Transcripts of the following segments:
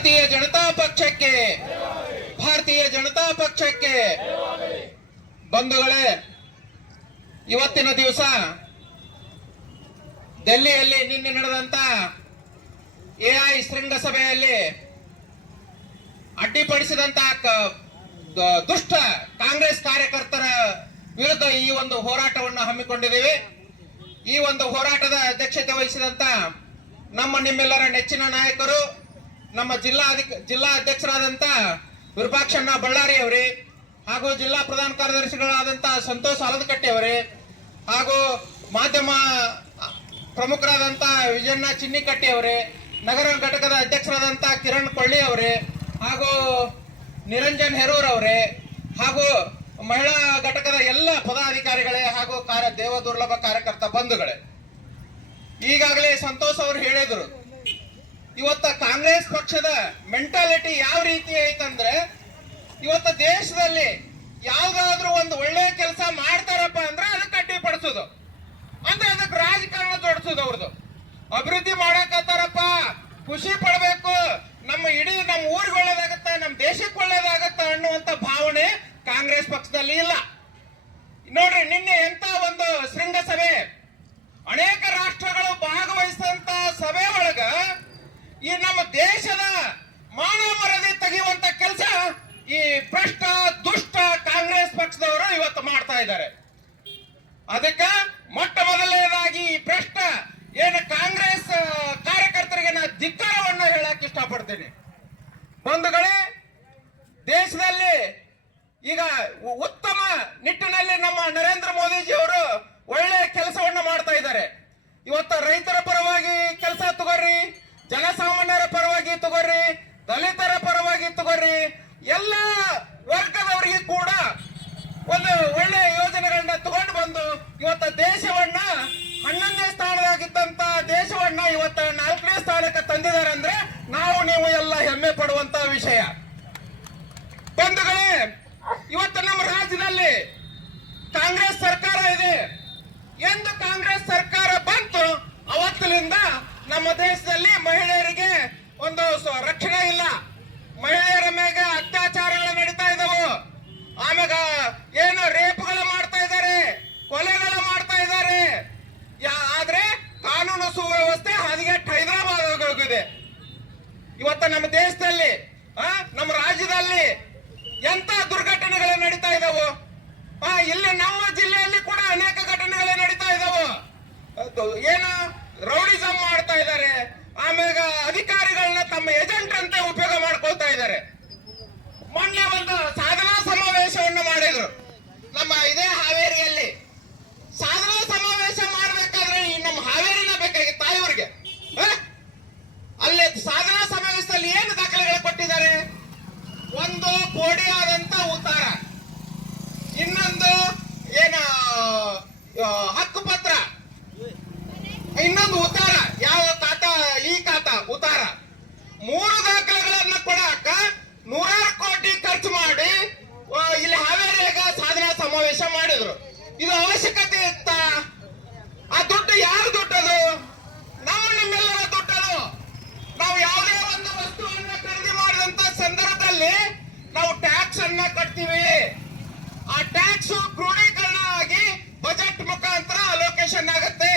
ಭಾರತೀಯ ಜನತಾ ಪಕ್ಷಕ್ಕೆ, ಭಾರತೀಯ ಜನತಾ ಪಕ್ಷಕ್ಕೆ. ಬಂಧುಗಳೇ, ಇವತ್ತಿನ ದಿವಸ ಡೆಲ್ಲಿಯಲ್ಲಿ ನಿನ್ನೆ ನಡೆದಂತ ಎಐ ಶೃಂಗಸಭೆಯಲ್ಲಿ ಅಡ್ಡಿಪಡಿಸಿದಂತ ದುಷ್ಟ ಕಾಂಗ್ರೆಸ್ ಕಾರ್ಯಕರ್ತರ ವಿರುದ್ಧ ಈ ಒಂದು ಹೋರಾಟವನ್ನು ಹಮ್ಮಿಕೊಂಡಿದ್ದೇವೆ. ಈ ಒಂದು ಹೋರಾಟದ ಅಧ್ಯಕ್ಷತೆ ವಹಿಸಿದಂತ ನಮ್ಮ ನಿಮ್ಮೆಲ್ಲರ ನೆಚ್ಚಿನ ನಾಯಕರು, ನಮ್ಮ ಜಿಲ್ಲಾ ಅಧ್ಯಕ್ಷರಾದಂತ ವಿರೂಪಾಕ್ಷಣ್ಣ ಬಳ್ಳಾರಿ ಅವರೇ, ಹಾಗೂ ಜಿಲ್ಲಾ ಪ್ರಧಾನ ಕಾರ್ಯದರ್ಶಿಗಳಾದಂತ ಸಂತೋಷ್ ಆಲದಕಟ್ಟಿ ಅವರೇ, ಹಾಗೂ ಮಾಧ್ಯಮ ಪ್ರಮುಖರಾದಂತ ವಿಜಯಣ್ಣ ಚಿನ್ನಿಕಟ್ಟಿ ಅವರೇ, ನಗರ ಘಟಕದ ಅಧ್ಯಕ್ಷರಾದಂತ ಕಿರಣ್ ಕೊಳ್ಳಿ ಅವರೇ, ಹಾಗೂ ನಿರಂಜನ್ ಹೆರೂರ್ ಅವರೇ, ಹಾಗೂ ಮಹಿಳಾ ಘಟಕದ ಎಲ್ಲ ಪದಾಧಿಕಾರಿಗಳೇ, ಹಾಗೂ ದೇವ ದುರ್ಲಭ ಕಾರ್ಯಕರ್ತ ಬಂಧುಗಳೇ. ಈಗಾಗಲೇ ಸಂತೋಷ್ ಅವರು ಹೇಳಿದ್ರು, ಇವತ್ತ ಕಾಂಗ್ರೆಸ್ ಪಕ್ಷದ ಮೆಂಟಾಲಿಟಿ ಯಾವ ರೀತಿ ಐತಂದ್ರೆ, ಇವತ್ತ ದೇಶದಲ್ಲಿ ಯಾವ್ದಾದ್ರು ಒಂದು ಒಳ್ಳೆ ಕೆಲಸ ಮಾಡ್ತಾರಪ್ಪ ಅಂದ್ರೆ ಅದಕ್ಕೆ ಅಡ್ಡಿಪಡಿಸೋದು, ಅಂದ್ರೆ ಅದಕ್ಕೆ ರಾಜಕಾರಣ ಜೋಡಿಸೋದು. ಅವ್ರದ್ದು ಅಭಿವೃದ್ಧಿ ಮಾಡಕತ್ತಾರಪ್ಪ, ಖುಷಿ ಪಡಬೇಕು, ನಮ್ಮ ಊರಿಗೆ ಒಳ್ಳೇದಾಗತ್ತ, ನಮ್ಮ ದೇಶಕ್ಕೆ ಒಳ್ಳೇದಾಗತ್ತ ಅನ್ನುವಂತ ಭಾವನೆ ಕಾಂಗ್ರೆಸ್ ಪಕ್ಷದಲ್ಲಿ ಇಲ್ಲ. ನೋಡ್ರಿ, ನಿನ್ನೆ ಎಂತ ಒಂದು ಶೃಂಗಸಭೆ, ಅನೇಕ ರಾಷ್ಟ್ರಗಳು ಭಾಗವಹಿಸಿದಂತ ಸಭೆ ಒಳಗ ಈ ನಮ್ಮ ದೇಶದ ಮಾನವ ಮರ್ಯಾದೆ ತೆಗೆಯುವಂತ ಕೆಲಸ ಈ ಭ್ರಷ್ಟ ದುಷ್ಟ ಕಾಂಗ್ರೆಸ್ ಪಕ್ಷದವರು ಇವತ್ತು ಮಾಡ್ತಾ ಇದ್ದಾರೆ. ಅದಕ್ಕೆ ಮೊಟ್ಟ ಮೊದಲನೇದಾಗಿ ಈ ಭ್ರಷ್ಟ ಏನು ಕಾಂಗ್ರೆಸ್ ಕಾರ್ಯಕರ್ತರಿಗೆ ನಾನು ಧಿಕ್ಕಾರವನ್ನು ಹೇಳಕ್ ಇಷ್ಟಪಡ್ತೀನಿ. ಬಂಧುಗಳೇ, ದೇಶದಲ್ಲಿ ಈಗ ಉತ್ತಮ ನಿಟ್ಟಿನಲ್ಲಿ ನಮ್ಮ ನರೇಂದ್ರ ಮೋದಿಜಿ ಅವರು ಒಳ್ಳೆ ಕೆಲಸವನ್ನು ಮಾಡ್ತಾ ಇದ್ದಾರೆ. ಇವತ್ತು ರೈತರ ಪರವಾಗಿ ಕೆಲಸ ತಗೋರಿ, ಜನಸಾಮಾನ್ಯರ ಪರವಾಗಿ ತಗೋರಿ, ದಲಿತರ ಪರವಾಗಿ ತಗೋರಿ, ಎಲ್ಲ ವರ್ಗದವರಿಗೆ ಕೂಡ ಒಂದು ಒಳ್ಳೆ ಯೋಜನೆಗಳನ್ನ ತಗೊಂಡು ಬಂದು ಇವತ್ತ ದೇಶವನ್ನ 11ನೇ ಸ್ಥಾನದಾಗಿದ್ದಂತ ದೇಶವನ್ನ ಇವತ್ತ 4ನೇ ಸ್ಥಾನಕ್ಕೆ ತಂದಿದ್ದಾರೆ ಅಂದ್ರೆ ನಾವು ನೀವು ಎಲ್ಲ ಹೆಮ್ಮೆ ಪಡುವಂತ ವಿಷಯ. ಬಂಧುಗಳೇ, ಇವತ್ತು ನಮ್ಮ ರಾಜ್ಯದಲ್ಲಿ ಕಾಂಗ್ರೆಸ್ ಸರ್ಕಾರ ಇದೆ. ಎಂದು ಕಾಂಗ್ರೆಸ್ ಸರ್ಕಾರ ಬಂತು ಅವತ್ತಿನಿಂದ ನಮ್ಮ ದೇಶದಲ್ಲಿ ಮಹಿಳೆಯರಿಗೆ ಒಂದು ರಕ್ಷಣೆ ಇಲ್ಲ. ಮಹಿಳೆಯರ ಮೇಲೆ ಅತ್ಯಾಚಾರಗಳು ನಡೀತಾ ಇದ್ದವು. ಆಮ್ಯಾಗ ಏನು ರೇಪ್ಗಳು ಮಾಡ್ತಾ ಇದ್ದಾರೆ, ಕೊಲೆಗಳು ಮಾಡ್ತಾ ಇದ್ದಾರೆ. ಆದ್ರೆ ಕಾನೂನು ಸುವ್ಯವಸ್ಥೆ ಹದಗೆಟ್ಟು ಹೈದರಾಬಾದ್ ಹೋಗಿದೆ. ಇವತ್ತ ನಮ್ಮ ದೇಶದಲ್ಲಿ, ನಮ್ಮ ರಾಜ್ಯದಲ್ಲಿ ಎಂತ ದುರ್ಘಟನೆಗಳು ನಡೀತಾ ಇದಾವು. ಇಲ್ಲಿ ನಮ್ಮ ಜಿಲ್ಲೆಯಲ್ಲಿ ಕೂಡ ಅನೇಕ ಘಟನೆಗಳು ನಡೀತಾ ಇದಾವು. ಏನು ರೌಡಿಸಂ ಮಾಡ್ತಾ ಇದ್ದಾರೆ, ಆಮೇಲೆ ಅಧಿಕಾರಿಗಳನ್ನ ತಮ್ಮ ಏಜೆಂಟ್ ಅಂತ ಉಪಯೋಗ ಮಾಡ್ಕೊಳ್ತಾ ಇದ್ದಾರೆ. ಮೊನ್ನೆ ಒಂದು ಸಾಧನಾ ಸಮಾವೇಶವನ್ನು ಮಾಡಿದ್ರು ನಮ್ಮ ಇದೇ ಹಾವೇರಿಯಲ್ಲಿ. ಸಾಧನಾ ಸಮಾವೇಶ ಮಾಡ್ಬೇಕಾದ್ರೆ ನಮ್ಮ ಹಾವೇರಿನ ಬೇಕಾಗಿತ್ತು ತಾಯಿಯವ್ರಿಗೆ. ಅಲ್ಲಿ ಸಾಧನಾ ಸಮಾವೇಶದಲ್ಲಿ ಏನು ದಾಖಲೆಗಳು ಕೊಟ್ಟಿದ್ದಾರೆ? ಒಂದು ಕೋಡಿಯಾದಂತ ಉತ್ತಾರ, ಇನ್ನೊಂದು ಏನ ಹಕ್ಕುಪತ್ರ, ಇನ್ನೊಂದು ಉತ್ತಾರ, ಯಾವ ಖಾತಾ, ಈ ಖಾತಾ ಉತ್ತಾರ. 3 ದಾಖಲೆಗಳನ್ನ ಕೊಡಾಕ 100 ಕೋಟಿ ಖರ್ಚು ಮಾಡಿ ಇಲ್ಲಿ ಹಾವೇರಿಯಾಗ ಸಾಧನಾ ಸಮಾವೇಶ ಮಾಡಿದ್ರು. ಇದು ಅವಶ್ಯಕತೆ ಇತ್ತ? ಆ ದುಡ್ಡು ಯಾರು ದುಡ್ಡದು? ನಿಮ್ಮೆಲ್ಲರ ದುಡ್ಡದು. ನಾವು ಯಾವುದೇ ಒಂದು ವಸ್ತುವನ್ನ ಖರೀದಿ ಮಾಡಿದಂತ ಸಂದರ್ಭದಲ್ಲಿ ನಾವು ಟ್ಯಾಕ್ಸ್ ಅನ್ನ ಕಟ್ತೀವಿ. ಆ ಟ್ಯಾಕ್ಸ್ ಕ್ರೋಢೀಕರಣ ಆಗಿ ಬಜೆಟ್ ಮುಖಾಂತರ ಅಲೋಕೇಶನ್ ಆಗುತ್ತೆ.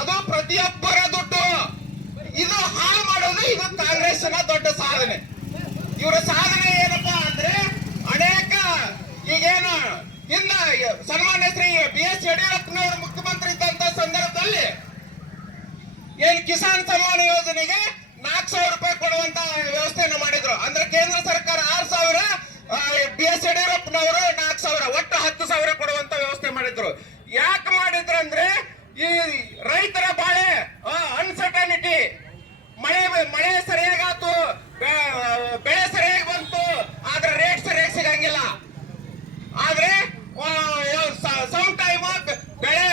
ಅದು ಪ್ರತಿಯೊಬ್ಬರ ದುಡ್ಡು. ಇದು ಹಾಳು ಮಾಡೋದು ಇದು ಕಾಂಗ್ರೆಸ್ನ ದೊಡ್ಡ ಸಾಧನೆ. ಇವರ ಸಾಧನೆ ಏನಪ್ಪಾ ಅಂದ್ರೆ, ಅನೇಕ ಈಗೇನು ಹಿಂದ ಸನ್ಮಾನ್ಯ ಶ್ರೀ BS ಯಡಿಯೂರಪ್ಪನವರು ಮುಖ್ಯಮಂತ್ರಿ ಇದ್ದಂತ ಸಂದರ್ಭದಲ್ಲಿ ಏನು ಕಿಸಾನ್ ಸಮ್ಮಾನ ಯೋಜನೆಗೆ 4,000 ರೂಪಾಯಿ ಕೊಡುವಂತ ವ್ಯವಸ್ಥೆಯನ್ನು ಮಾಡಿದ್ರು. ಅಂದ್ರೆ ಕೇಂದ್ರ ಸರ್ಕಾರ 6,000, BS ಯಡಿಯೂರಪ್ಪನವರು 4,000, ಒಟ್ಟು 10,000 ಕೊಡುವಂತ ವ್ಯವಸ್ಥೆ ಮಾಡಿದ್ರು. ಯಾಕೆ ಮಾಡಿದ್ರು ಅಂದ್ರೆ, ಈ ರೈತರ ಬಾಳೆ ಅನ್ಸರ್ಟನಿಟಿ, ಮಳೆ ಸರಿಯಾಗಾತು, ಬೆಳೆ ಸರಿಯಾಗಿ ಬಂತು, ಆದ್ರೆ ರೇಟ್ ಸರಿಯಾಗಿ ಸಿಗಂಗಿಲ್ಲ. ಆದ್ರೆ ಸಮ್ ಟೈಮ್ ಬೆಳೆ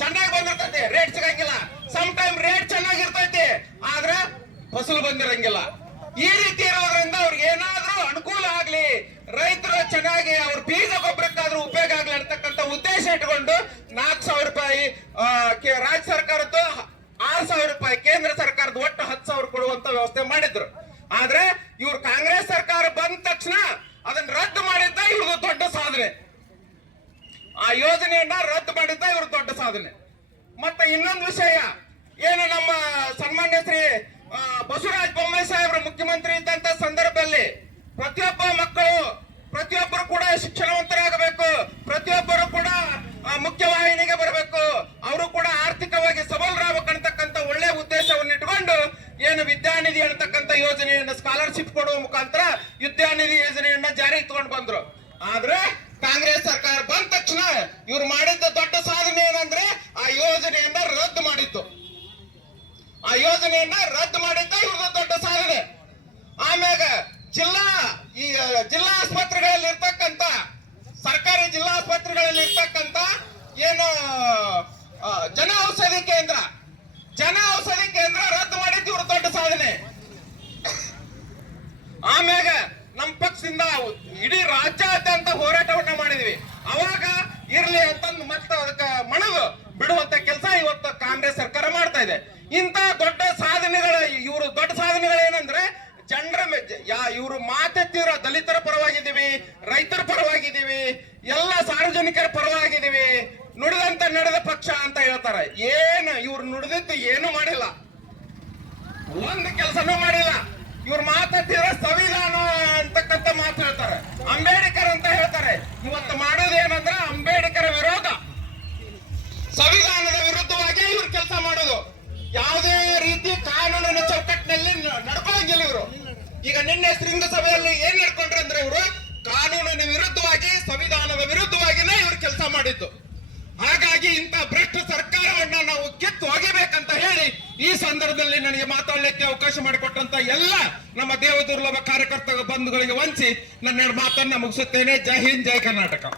ಚೆನ್ನಾಗಿ ಬಂದಿರ್ತೈತಿ, ರೇಟ್ ಸಿಗಂಗಿಲ್ಲ. ಸಮ್ ಟೈಮ್ ರೇಟ್ ಚೆನ್ನಾಗಿರ್ತೈತಿ, ಆದ್ರೆ ಫಸಲು ಬಂದಿರಂಗಿಲ್ಲ. ಈ ರೀತಿ ಇರೋದ್ರಿಂದ ಅವ್ರಿಗೆ ಏನಾದ್ರೂ ಅನುಕೂಲ ಆಗ್ಲಿ, ರೈತರು ಚೆನ್ನಾಗಿ ಅವ್ರ ಬೀಜ ಗೊಬ್ಬರಕ್ಕಾದ್ರೂ ಉಪಯೋಗ ಆಗ್ಲಿ ಅಂತಕ್ಕಂಥ ಉದ್ದೇಶ ಇಟ್ಕೊಂಡು 4,000 ರೂಪಾಯಿ ರಾಜ್ಯ ಸರ್ಕಾರದ್ದು, 6,000 ರೂಪಾಯಿ ಕೇಂದ್ರ ಸರ್ಕಾರದ, ಒಟ್ಟು 10,000 ಕೊಡುವಂತ ವ್ಯವಸ್ಥೆ ಮಾಡಿದ್ರು. ಆ ಆದ್ರೆ ಇವ್ರು ಕಾಂಗ್ರೆಸ್ ಸರ್ಕಾರ ಬಂದ ತಕ್ಷಣ ಅದನ್ನ ರದ್ದು ಮಾಡಿದ್ದ ಇವ್ರದ್ದು ದೊಡ್ಡ ಸಾಧನೆ. ಆ ಯೋಜನೆಯನ್ನ ರದ್ದು ಮಾಡಿದ್ದ ಇವ್ರ ದೊಡ್ಡ ಸಾಧನೆ. ಮತ್ತೆ ಇನ್ನೊಂದು ವಿಷಯ ಏನು, ನಮ್ಮ ಸನ್ಮಾನ್ಯ ಶ್ರೀ ಬಸವರಾಜ ಬೊಮ್ಮಾಯಿ ಸಾಹೇಬರು ಮುಖ್ಯಮಂತ್ರಿ ಇದ್ದಂತ ಸಂದರ್ಭದಲ್ಲಿ ಪ್ರತಿಯೊಬ್ಬರು ಕೂಡ ಶಿಕ್ಷಣವಂತರಾಗಬೇಕು, ಪ್ರತಿಯೊಬ್ಬರು ಕೂಡ ಮುಖ್ಯವಾಹಿನಿಗೆ ಬರಬೇಕು, ಅವರು ಕೂಡ ಆರ್ಥಿಕವಾಗಿ ಸಬಲರಾಗಬೇಕಂತಕ್ಕಂಥ ಒಳ್ಳೆ ಉದ್ದೇಶವನ್ನು ಇಟ್ಕೊಂಡು ಏನು ವಿದ್ಯಾನಿಧಿ ಅಂತಕ್ಕಂಥ ಯೋಜನೆಯನ್ನ ಸ್ಕಾಲರ್ಶಿಪ್ ಕೊಡುವ ಮುಖಾಂತರ ವಿದ್ಯಾನಿಧಿ ಯೋಜನೆಯನ್ನ ಜಾರಿಗೆ ತಗೊಂಡು ಬಂದ್ರು. ಆದ್ರೆ ಕಾಂಗ್ರೆಸ್ ಸರ್ಕಾರ ಬಂದ ತಕ್ಷಣ ಇವ್ರು ಮಾಡಿದ್ದ ದೊಡ್ಡ ಸಾಧನೆ ಏನಂದ್ರೆ ಆ ಯೋಜನೆಯನ್ನ ರದ್ದು ಮಾಡಿತ್ತು. ಆ ಯೋಜನೆಯನ್ನ ರದ್ದು ಮಾಡಿದ್ದ ಇವ್ರದ್ದು ದೊಡ್ಡ ಸಾಧನೆ. ಆಮ್ಯಾಗ ಜಿಲ್ಲಾ ಆಸ್ಪತ್ರೆಗಳಲ್ಲಿ ಇರ್ತಕ್ಕಂಥ ಸರ್ಕಾರಿ ಜಿಲ್ಲಾ ಆಸ್ಪತ್ರೆಗಳಲ್ಲಿ ಇರ್ತಕ್ಕಂಥ ಏನು ಜನ ಔಷಧಿ ಕೇಂದ್ರ ರದ್ದು ಮಾಡಿದ್ದು ಇವ್ರ ದೊಡ್ಡ ಸಾಧನೆ. ಆಮ್ಯಾಗ ನಮ್ಮ ಪಕ್ಷದಿಂದ ಇಡೀ ರಾಜ್ಯಾದ್ಯಂತ ಹೋರಾಟವನ್ನ ಮಾಡಿದ್ವಿ. ಅವಾಗ ಇರ್ಲಿ ಅಂತಂದು ಮತ್ತೆ ಅದಕ್ಕೆ ಮಣದು ಬಿಡುವಂತ ಕೆಲಸ ಇವತ್ತು ಕಾಂಗ್ರೆಸ್ ಸರ್ಕಾರ ಮಾಡ್ತಾ ಇದೆ. ಇಂತ ದೊಡ್ಡ ಸಾಧನೆಗಳು ಏನಂದ್ರೆ ಜನರ ಇವರು ಮಾತೆತ್ತಿರೋ ದಲಿತರ ಪರವಾಗಿದ್ದೀವಿ, ರೈತರ ಪರವಾಗಿದ್ದೀವಿ, ಎಲ್ಲ ಸಾರ್ವಜನಿಕರ ಪರವಾಗಿದ್ದೀವಿ, ನುಡಿದಂತ ನಡೆದ ಪಕ್ಷ ಅಂತ ಹೇಳ್ತಾರೆ. ಇವ್ರು ನುಡಿದಿದ್ದು ಏನು ಮಾಡಿಲ್ಲ, ಒಂದು ಕೆಲಸನೂ ಮಾಡಿಲ್ಲ. ಇವ್ರು ಮಾತಾಡ್ತಿರೋ ಸಂವಿಧಾನ ಅಂತಕ್ಕಂಥ ಮಾತು ಹೇಳ್ತಾರೆ, ಅಂಬೇಡ್ಕರ್ ಅಂತ ಹೇಳ್ತಾರೆ. ಇವತ್ತು ಮಾಡೋದೇನಂದ್ರೆ ಅಂಬೇಡ್ಕರ್ ವಿರೋಧ, ಸಂವಿಧಾನದ ವಿರುದ್ಧವಾಗಿ ಇವ್ರು ಕೆಲಸ ಮಾಡೋದು. ಯಾವುದೇ ರೀತಿ ಕಾನೂನಿನ ಚೌಕಟ್ಟಿನಲ್ಲಿ ನಡ್ಕೊಳ್ಳಂಗಿಲ್ಲ ಇವರು. ಈಗ ನಿನ್ನೆ ಶೃಂಗಸಭೆಯಲ್ಲಿ ಏನ್ ನಡ್ಕೊಂಡ್ರೆ ಅಂದ್ರೆ ಇವರು ಕಾನೂನಿನ ವಿರುದ್ಧವಾಗಿ, ಸಂವಿಧಾನದ ವಿರುದ್ಧವಾಗಿನೇ ಇವ್ರು ಕೆಲಸ ಮಾಡಿದ್ದು. ಹಾಗಾಗಿ ಇಂಥ ಭ್ರಷ್ಟ ಸರ್ಕಾರವನ್ನ ನಾವು ಕಿತ್ತು ಒಗಿಬೇಕಂತ ಹೇಳಿ ಈ ಸಂದರ್ಭದಲ್ಲಿ ನನಗೆ ಮಾತಾಡಲಿಕ್ಕೆ ಅವಕಾಶ ಮಾಡಿಕೊಟ್ಟಂತ ಎಲ್ಲ ನಮ್ಮ ದೇವ ದುರ್ಲಭ ಕಾರ್ಯಕರ್ತ ಬಂಧುಗಳಿಗೆ ವಂಚಿ ನನ್ನ ಮಾತನ್ನ ಮುಗಿಸುತ್ತೇನೆ. ಜೈ ಹಿಂದ್, ಜೈ ಕರ್ನಾಟಕ.